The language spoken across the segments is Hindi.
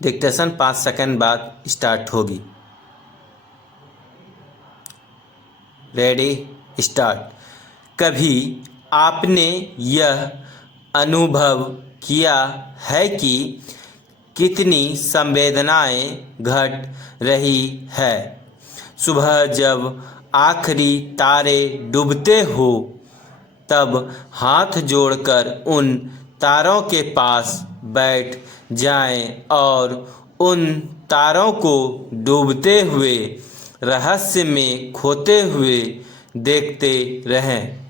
डिक्टेशन 5 सेकंड बाद स्टार्ट होगी। Ready start. कभी आपने यह अनुभव किया है कि कितनी संवेदनाएं घट रही है? सुबह जब आखिरी तारे डूबते हो तब हाथ जोड़कर उन तारों के पास बैठ जाएं और उन तारों को डूबते हुए रहस्य में खोते हुए देखते रहें।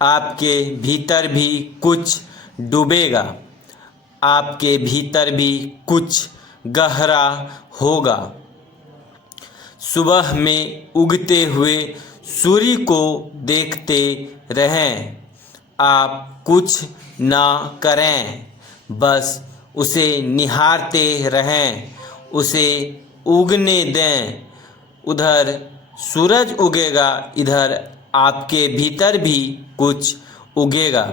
आपके भीतर भी कुछ डूबेगा, आपके भीतर भी कुछ गहरा होगा। सुबह में उगते हुए सूर्य को देखते रहें। आप कुछ ना करें, बस उसे निहारते रहें, उसे उगने दें। उधर सूरज उगेगा, इधर आपके भीतर भी कुछ उगेगा।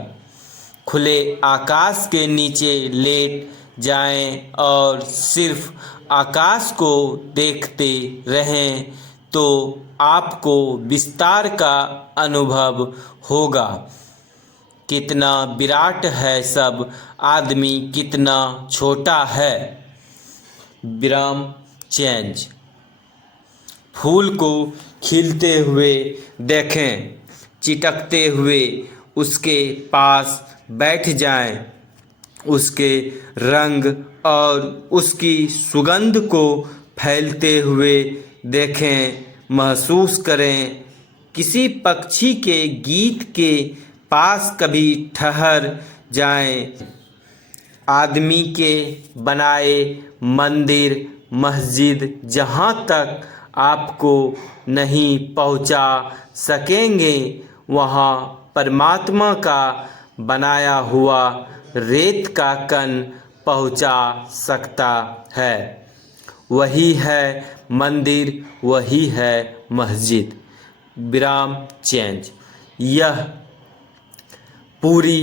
खुले आकाश के नीचे लेट जाएं और सिर्फ आकाश को देखते रहें तो आपको विस्तार का अनुभव होगा। कितना विराट है सब, आदमी कितना छोटा है। विराम चेंज। फूल को खिलते हुए देखें, चिटकते हुए उसके पास बैठ जाएं, उसके रंग और उसकी सुगंध को फैलते हुए देखें, महसूस करें। किसी पक्षी के गीत के पास कभी ठहर जाएं। आदमी के बनाए मंदिर मस्जिद जहाँ तक आपको नहीं पहुँचा सकेंगे, वहाँ परमात्मा का बनाया हुआ रेत का कण पहुँचा सकता है। वही है मंदिर, वही है मस्जिद। विराम चेंज। यह पूरी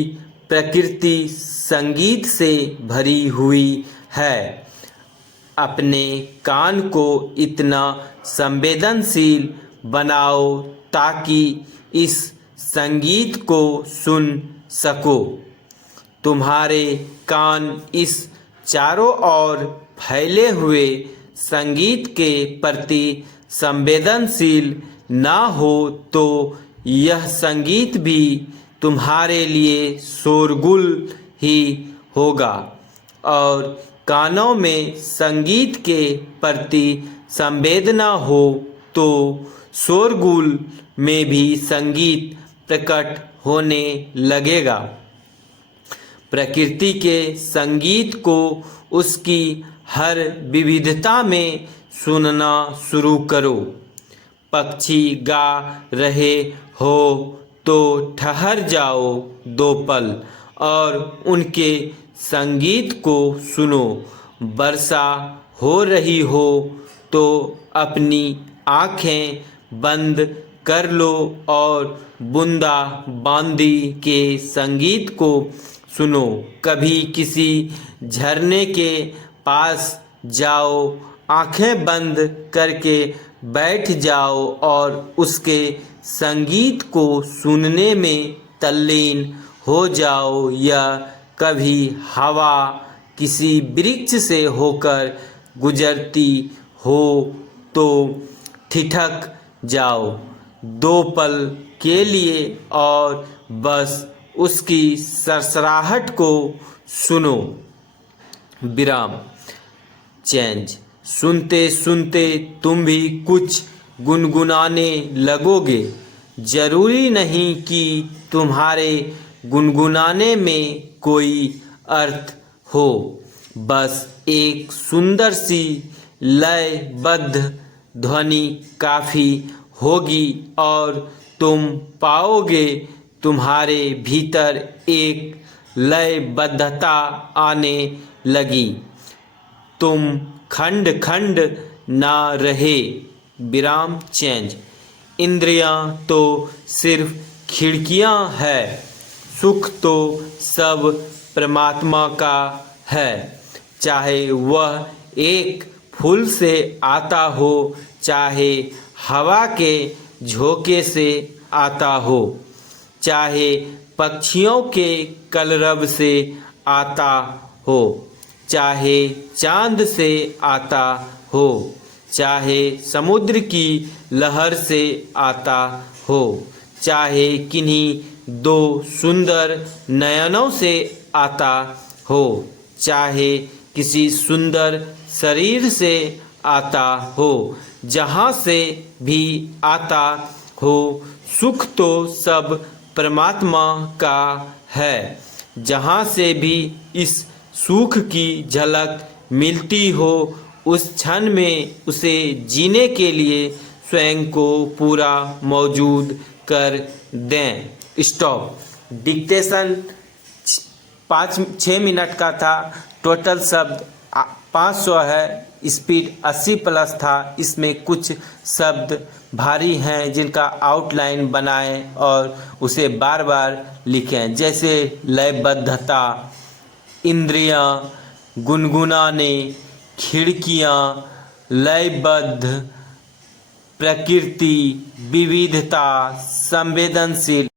प्रकृति संगीत से भरी हुई है। अपने कान को इतना संवेदनशील बनाओ ताकि इस संगीत को सुन सको। तुम्हारे कान इस चारों ओर फैले हुए संगीत के प्रति संवेदनशील ना हो तो यह संगीत भी तुम्हारे लिए शोरगुल ही होगा। और कानों में संगीत के प्रति संवेदना हो तो शोरगुल में भी संगीत प्रकट होने लगेगा। प्रकृति के संगीत को उसकी हर विविधता में सुनना शुरू करो। पक्षी गा रहे हो तो ठहर जाओ 2 पल और उनके संगीत को सुनो। वर्षा हो रही हो तो अपनी आँखें बंद कर लो और बूंदा बांदी के संगीत को सुनो। कभी किसी झरने के पास जाओ, आँखें बंद करके बैठ जाओ और उसके संगीत को सुनने में तल्लीन हो जाओ। या कभी हवा किसी वृक्ष से होकर गुजरती हो तो ठिठक जाओ 2 पल के लिए और बस उसकी सरसराहट को सुनो। विराम चेंज। सुनते सुनते तुम भी कुछ गुनगुनाने लगोगे। जरूरी नहीं कि तुम्हारे गुनगुनाने में कोई अर्थ हो, बस एक सुंदर सी लयबद्ध ध्वनि काफ़ी होगी और तुम पाओगे तुम्हारे भीतर एक लयबद्धता आने लगी। तुम खंड खंड ना रहे। विराम चेंज। इंद्रियां तो सिर्फ खिड़कियां है, सुख तो सब परमात्मा का है। चाहे वह एक फूल से आता हो, चाहे हवा के झोंके से आता हो, चाहे पक्षियों के कलरव से आता हो, चाहे चांद से आता हो, चाहे समुद्र की लहर से आता हो, चाहे किन्हीं दो सुंदर नयनों से आता हो, चाहे किसी सुंदर शरीर से आता हो, जहाँ से भी आता हो, सुख तो सब परमात्मा का है। जहाँ से भी इस सुख की झलक मिलती हो, उस क्षण में उसे जीने के लिए स्वयं को पूरा मौजूद कर दें। स्टॉप। डिक्टेशन 5-6 मिनट का था। टोटल शब्द 500 है। स्पीड 80+ था। इसमें कुछ शब्द भारी हैं जिनका आउटलाइन बनाएं और उसे बार बार लिखें, जैसे लयबद्धता, इंद्रियां, गुनगुनाने, खिड़कियां, लयबद्ध, प्रकृति, विविधता, संवेदनशील।